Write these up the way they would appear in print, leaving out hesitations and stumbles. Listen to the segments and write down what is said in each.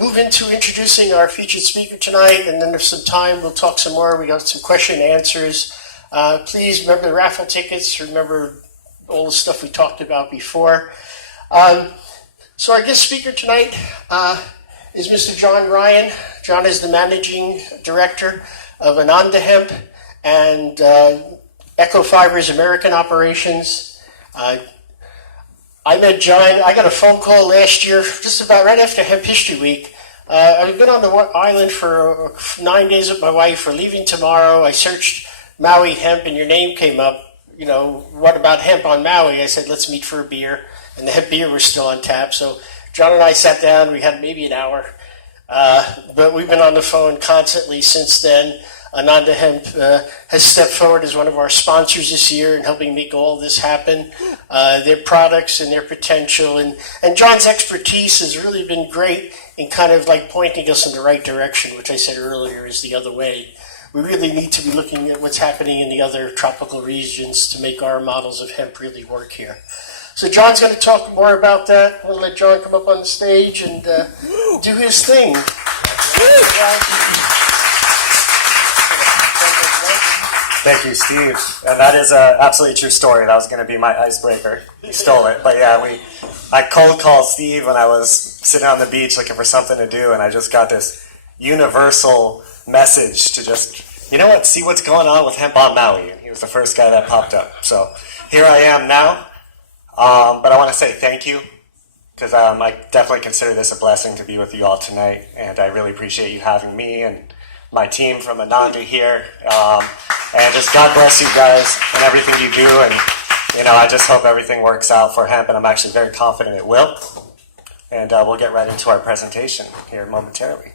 Move into introducing our featured speaker tonight, and then if some time, we'll talk some more. We got some question and answers. Please remember the raffle tickets. Remember all the stuff we talked about before. So our guest speaker tonight is Mr. John Ryan. John is the managing director of Ananda Hemp and Echo Fibers American operations. I met John. I got a phone call last year, just about right after Hemp History Week. I've been on the island for 9 days with my wife. We're leaving tomorrow. I searched Maui hemp, and your name came up. You know, what about hemp on Maui? I said, let's meet for a beer. And the hemp beer was still on tap. So John and I sat down. We had maybe an hour. But we've been on the phone constantly since then. Ananda Hemp has stepped forward as one of our sponsors this year in helping make all this happen. Their products and their potential. And John's expertise has really been great in kind of like pointing us in the right direction, which I said earlier is the other way. We really need to be looking at what's happening in the other tropical regions to make our models of hemp really work here. So John's going to talk more about that. I'm going to let John come up on the stage and do his thing. Thank you, Steve. And that is an absolutely true story. That was going to be my icebreaker. He stole it. But yeah, I cold called Steve when I was sitting on the beach looking for something to do, and I just got this universal message to just, you know what, see what's going on with hemp on Maui. And he was the first guy that popped up. So here I am now. But I want to say thank you, because I definitely consider this a blessing to be with you all tonight, and I really appreciate you having me and my team from Ananda here. And just God bless you guys and everything you do. And, you know, I just hope everything works out for hemp, and I'm actually very confident it will. And we'll get right into our presentation here momentarily.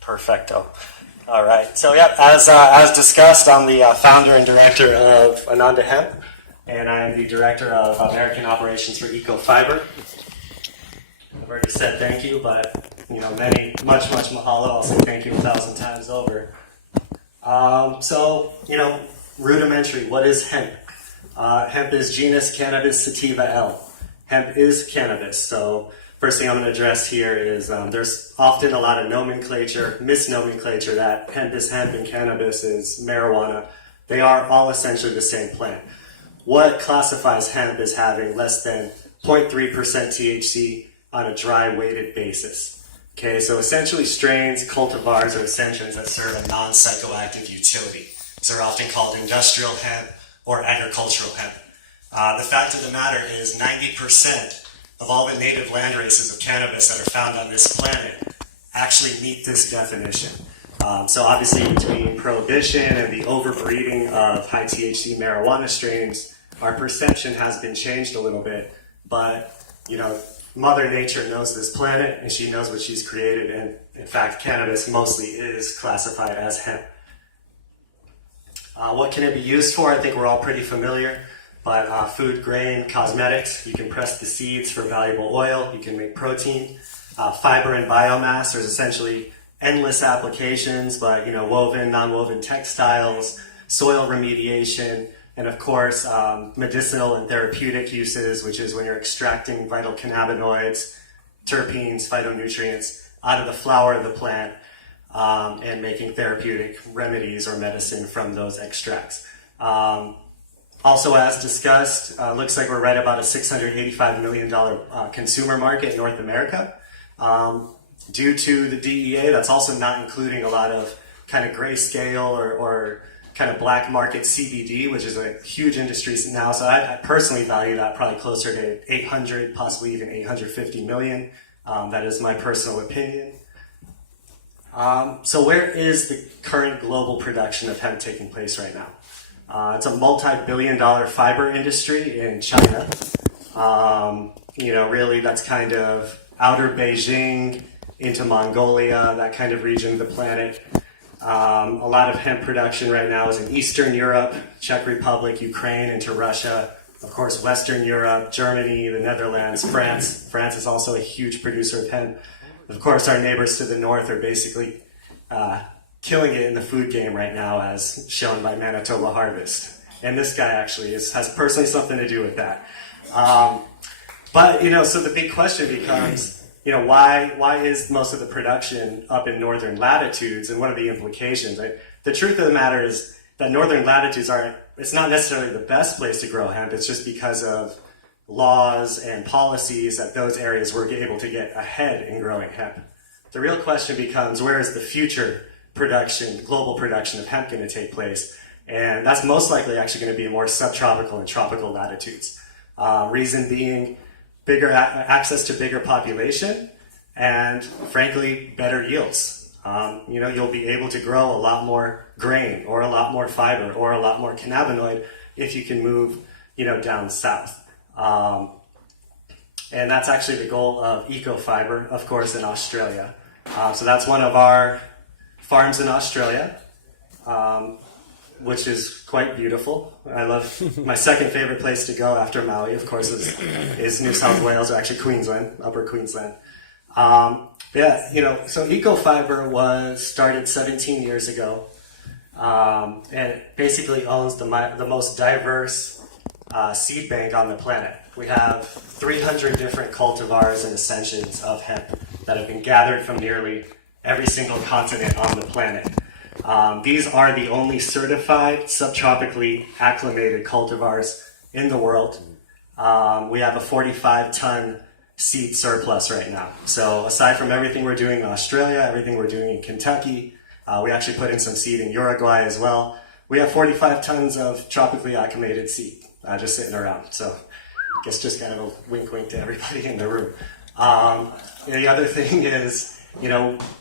Perfecto. All right. So, yeah, as discussed, I'm the founder and director of Ananda Hemp, and I am the director of American Operations for Eco Fiber. I've already said thank you, but, you know, much mahalo. I'll say thank you 1,000 times over. So, you know, rudimentary, what is hemp? Hemp is genus Cannabis sativa L. Hemp is cannabis. So first thing I'm going to address here is there's often a lot of misnomenclature that hemp is hemp and cannabis is marijuana. They are all essentially the same plant. What classifies hemp as having less than 0.3% THC on a dry weighted basis? Okay, so essentially strains, cultivars, or extensions that serve a non-psychoactive utility. So they're often called industrial hemp or agricultural hemp. The fact of the matter is 90% of all the native land races of cannabis that are found on this planet actually meet this definition. So obviously between prohibition and the overbreeding of high THC marijuana strains, our perception has been changed a little bit, but, you know, Mother Nature knows this planet, and she knows what she's created, and in fact, cannabis mostly is classified as hemp. What can it be used for? I think we're all pretty familiar, but food, grain, cosmetics. You can press the seeds for valuable oil. You can make protein. Fiber and biomass. There's essentially endless applications, but, you know, woven, non-woven textiles, soil remediation, and of course, medicinal and therapeutic uses, which is when you're extracting vital cannabinoids, terpenes, phytonutrients out of the flower of the plant and making therapeutic remedies or medicine from those extracts. Also, as discussed, looks like we're right about a $685 million consumer market in North America. Due to the DEA, that's also not including a lot of kind of grayscale or kind of black market CBD, which is a huge industry now. So I personally value that probably closer to 800, possibly even 850 million. That is my personal opinion. So where is the current global production of hemp taking place right now? It's a multi-billion-dollar fiber industry in China. You know, really that's kind of outer Beijing into Mongolia, that kind of region of the planet. A lot of hemp production right now is in Eastern Europe, Czech Republic, Ukraine, into Russia, of course, Western Europe, Germany, the Netherlands, France. France is also a huge producer of hemp. Of course, our neighbors to the north are basically killing it in the food game right now, as shown by Manitoba Harvest. And this guy actually has personally something to do with that. But, you know, so the big question becomes, why is most of the production up in northern latitudes, and what are the implications? The truth of the matter is that northern latitudes it's not necessarily the best place to grow hemp. It's just because of laws and policies that those areas were able to get ahead in growing hemp. The real question becomes, where is the future production, global production of hemp going to take place? And that's most likely actually going to be more subtropical and tropical latitudes. Reason being, bigger access to bigger population, and frankly, better yields. You'll be able to grow a lot more grain, or a lot more fiber, or a lot more cannabinoid if you can move, down south. And that's actually the goal of Ecofiber, of course, in Australia. So that's one of our farms in Australia, which is quite beautiful. I love my second favorite place to go after Maui, of course, is New South Wales, or actually Queensland, Upper Queensland. So Ecofiber was started 17 years ago, and it basically owns the most diverse seed bank on the planet. We have 300 different cultivars and ascensions of hemp that have been gathered from nearly every single continent on the planet. These are the only certified subtropically acclimated cultivars in the world. We have a 45-ton seed surplus right now. So aside from everything we're doing in Australia, everything we're doing in Kentucky, we actually put in some seed in Uruguay as well. We have 45 tons of tropically acclimated seed just sitting around. So I guess just kind of a wink to everybody in the room. The other thing is,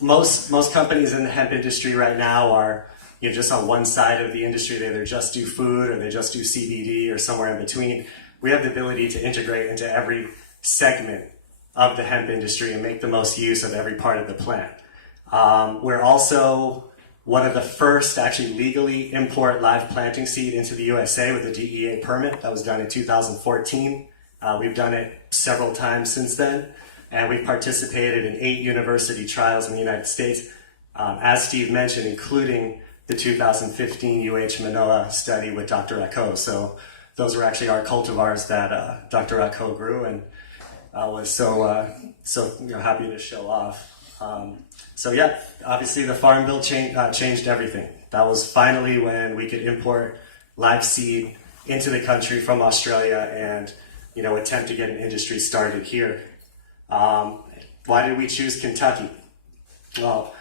most companies in the hemp industry right now are just on one side of the industry. They either just do food, or they just do CBD, or somewhere in between. We have the ability to integrate into every segment of the hemp industry and make the most use of every part of the plant. We're also one of the first to actually legally import live planting seed into the USA with a DEA permit. That was done in 2014. We've done it several times since then, and we've participated in 8 university trials in the United States, as Steve mentioned, including the 2015 UH Manoa study with Dr. Akko. So those were actually our cultivars that Dr. Akko grew, and I was so happy to show off. Obviously the Farm Bill changed everything. That was finally when we could import live seed into the country from Australia and attempt to get an industry started here. Why did we choose Kentucky? Well,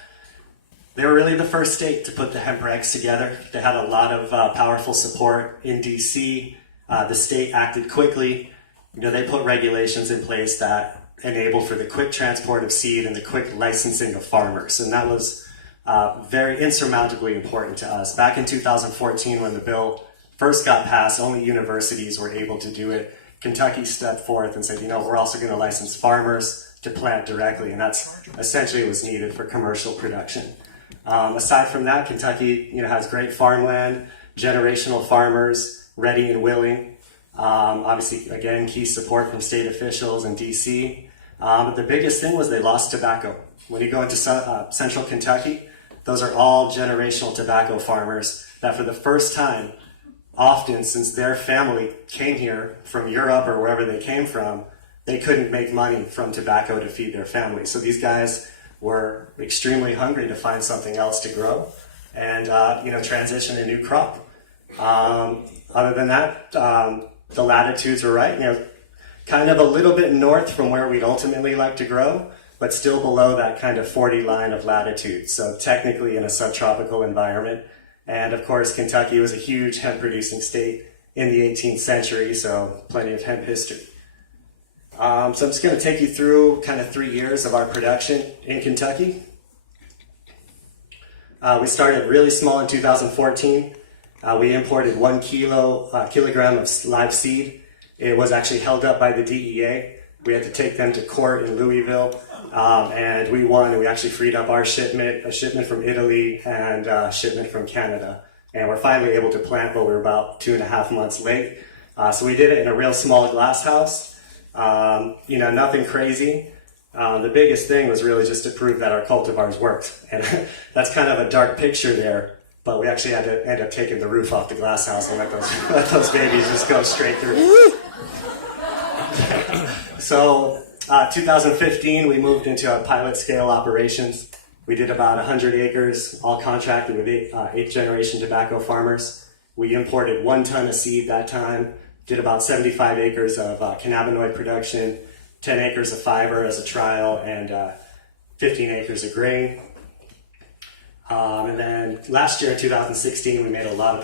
they were really the first state to put the hemp regs together. They had a lot of powerful support in DC. The state acted quickly. They put regulations in place that enabled for the quick transport of seed and the quick licensing of farmers. And that was very insurmountably important to us. Back in 2014, when the bill first got passed, only universities were able to do it. Kentucky stepped forth and said, we're also going to license farmers to plant directly. And that's essentially what was needed for commercial production. Aside from that, Kentucky has great farmland, generational farmers, ready and willing. Obviously, again, key support from state officials in DC. But the biggest thing was they lost tobacco. When you go into central Kentucky, those are all generational tobacco farmers that for the first time, often since their family came here from Europe or wherever they came from, they couldn't make money from tobacco to feed their family. So these guys were extremely hungry to find something else to grow and transition a new crop. Other than that, the latitudes were right, kind of a little bit north from where we'd ultimately like to grow, but still below that kind of 40 line of latitude. So technically in a subtropical environment. And of course, Kentucky was a huge hemp producing state in the 18th century, so plenty of hemp history. So I'm just going to take you through kind of 3 years of our production in Kentucky. We started really small in 2014. We imported 1 kilogram of live seed. It was actually held up by the DEA. We had to take them to court in Louisville, and we won. And we actually freed up our shipment, a shipment from Italy and a shipment from Canada. And we're finally able to plant, but we were about 2.5 months late. So we did it in a real small glass house. Nothing crazy. The biggest thing was really just to prove that our cultivars worked. And that's kind of a dark picture there. But we actually had to end up taking the roof off the glass house and let those babies just go straight through. So 2015, we moved into our pilot scale operations. We did about 100 acres, all contracted with eighth generation tobacco farmers. We imported 1 ton of seed that time, did about 75 acres of cannabinoid production, 10 acres of fiber as a trial, and 15 acres of grain. And then last year in 2016, we made a lot of